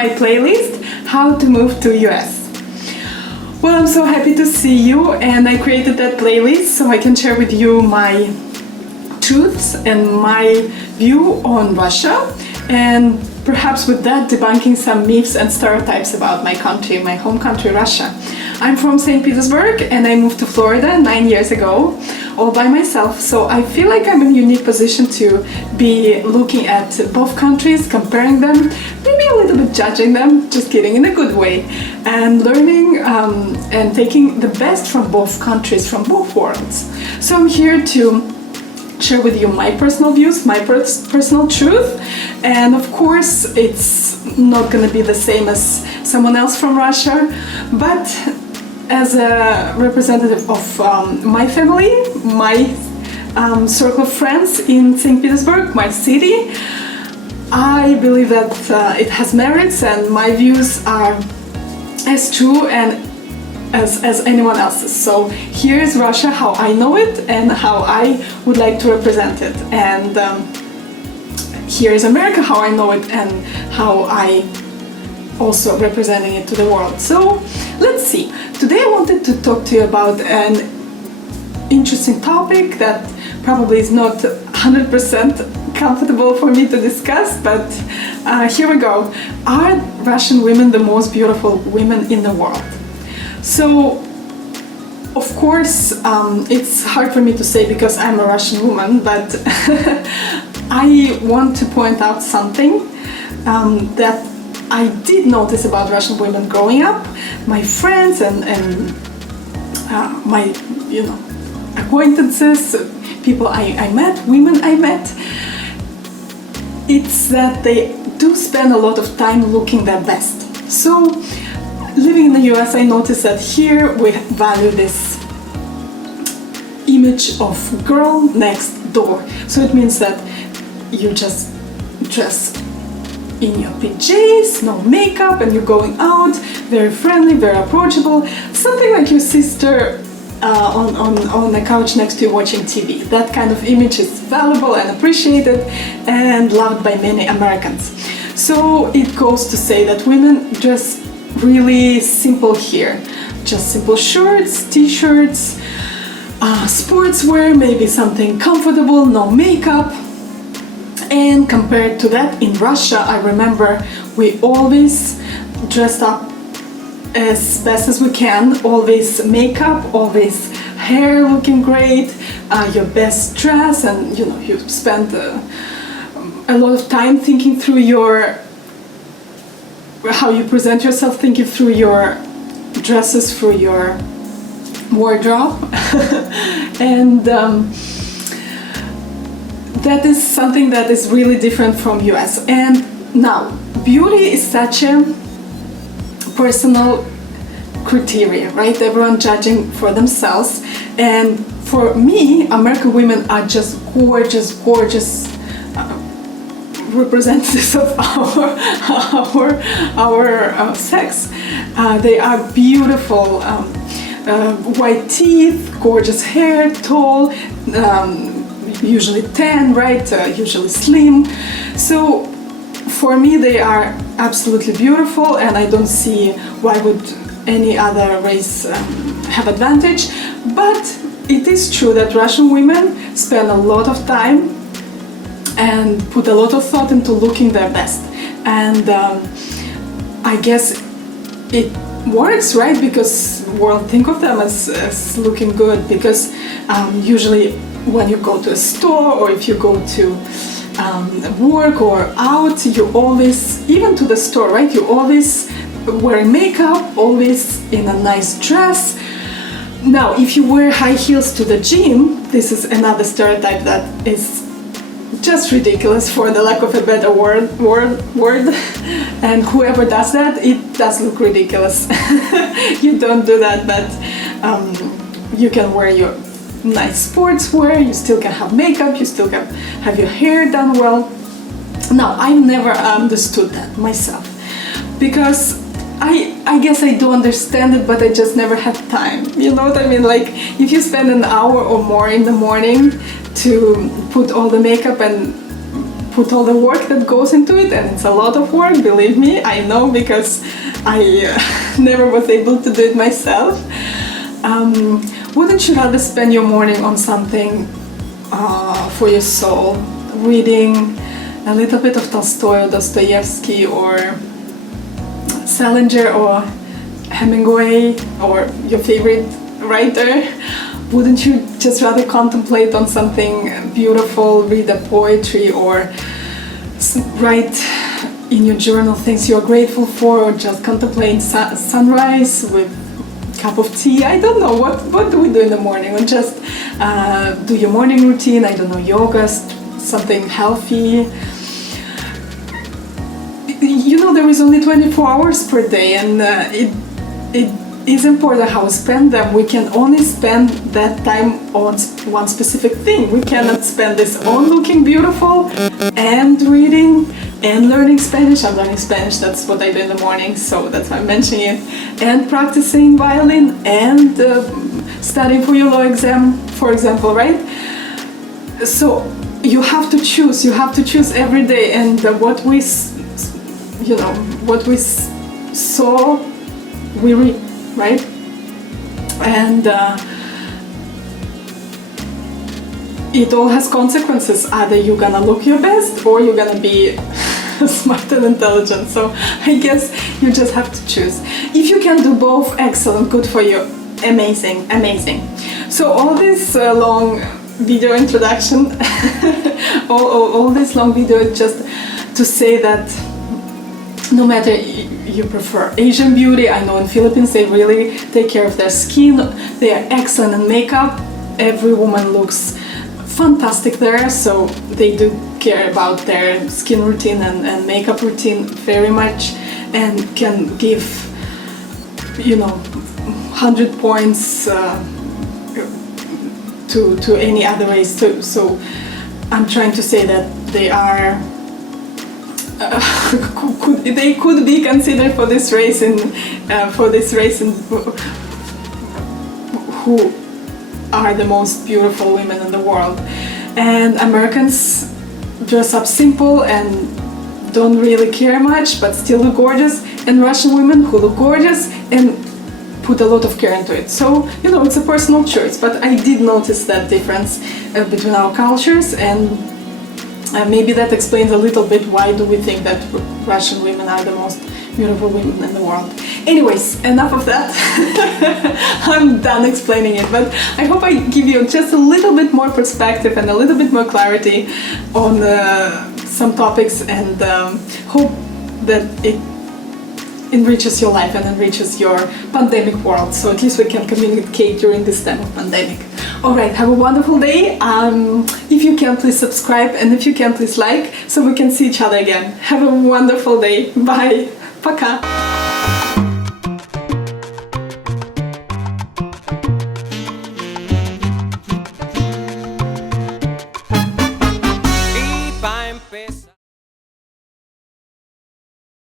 my playlist, How to Move to US. Well, I'm so happy to see you, and I created that playlist so I can share with you my truths and my view on Russia, and perhaps with that debunking some myths and stereotypes about my country, my home country, Russia. I'm from Saint Petersburg and I moved to Florida 9 years ago, all by myself, so I feel like I'm in a unique position to be looking at both countries, comparing them, maybe a little bit judging them, just kidding, in a good way, and learning and taking the best from both countries, from both worlds. So I'm here to share with you my personal views, my personal truth, and of course it's not going to be the same as someone else from Russia, but as a representative of my family, my circle of friends in Saint Petersburg, my city, I believe that it has merits and my views are as true and as anyone else's. So here's Russia, how I know it and how I would like to represent it. And here's America, how I know it and how I also representing it to the world. So let's see. Today I wanted to talk to you about an interesting topic that probably is not 100% comfortable for me to discuss, but here we go. Are Russian women the most beautiful women in the world? So, of course, it's hard for me to say because I'm a Russian woman, but I want to point out something that I did notice about Russian women growing up. My friends and my acquaintances, people I met, women I met, it's that they do spend a lot of time looking their best. So living in the US, I noticed that here we value this image of girl next door. So it means that you just dress in your PJs, no makeup, and you're going out, very friendly, very approachable, something like your sister on the couch next to you watching TV. That kind of image is valuable and appreciated and loved by many Americans. So it goes to say that women dress really simple here, just simple shirts, t-shirts, sportswear, maybe something comfortable, no makeup. And compared to that, in Russia, I remember we always dressed up as best as we can, always makeup, always hair looking great, your best dress, and you spend a lot of time thinking through how you present yourself, thinking through your dresses, through your wardrobe. And that is something that is really different from US. And now, beauty is such a personal criteria, right? Everyone judging for themselves. And for me, American women are just gorgeous, gorgeous representatives of our sex. They are beautiful, white teeth, gorgeous hair, tall, usually tan, right? Usually slim. So for me, they are absolutely beautiful, and I don't see why would any other race have advantage. But it is true that Russian women spend a lot of time and put a lot of thought into looking their best, and I guess it works, right? Because the world think of them as looking good, because usually when you go to a store or if you go to work or out, you always, even to the store, right? You always wearing makeup, always in a nice dress. Now, if you wear high heels to the gym, this is another stereotype that is just ridiculous, for the lack of a better word. And whoever does that, it does look ridiculous. You don't do that, but you can wear your nice sportswear, you still can have makeup, you still can have your hair done well. Now, I've never understood that myself, because I guess I do understand it, but I just never had time. You know what I mean? Like, if you spend an hour or more in the morning to put all the makeup and put all the work that goes into it, and it's a lot of work, believe me, I know, because I never was able to do it myself. Wouldn't you rather spend your morning on something for your soul, reading a little bit of Tolstoy or Dostoevsky or Salinger or Hemingway or your favorite writer? Wouldn't you just rather contemplate on something beautiful, read a poetry, or write in your journal things you're grateful for, or just contemplate sunrise with a cup of tea? I don't know, what do we do in the morning? Or just do your morning routine, I don't know, yoga, something healthy. You know, there is only 24 hours per day, and it is important how we spend them. We can only spend that time on one specific thing. We cannot spend this on looking beautiful and reading and learning Spanish. I'm learning Spanish, that's what I do in the morning, so that's why I'm mentioning it. And practicing violin and studying for your law exam, for example, right? So you have to choose every day, and what we sow, we reap, right? And it all has consequences. Either you're gonna look your best or you're gonna be smart and intelligent. So I guess you just have to choose. If you can do both, excellent, good for you, amazing, amazing. So all this long video introduction, all this long video just to say that no matter you prefer Asian beauty, I know in Philippines they really take care of their skin, they are excellent in makeup, every woman looks fantastic there, so they do care about their skin routine and makeup routine very much, and can give, 100 points to any other race too. So I'm trying to say that they are they could be considered for this race and who are the most beautiful women in the world. And Americans dress up simple and don't really care much but still look gorgeous, and Russian women who look gorgeous and put a lot of care into it. So it's a personal choice, but I did notice that difference between our cultures, and maybe that explains a little bit why do we think that Russian women are the most beautiful women in the world. Anyways, enough of that. I'm done explaining it, but I hope I give you just a little bit more perspective and a little bit more clarity on some topics, and hope that it enriches your life and enriches your pandemic world, so at least we can communicate during this time of pandemic. Alright, have a wonderful day. If you can, please subscribe, and if you can, please like, so we can see each other again. Have a wonderful day. Bye. Пока.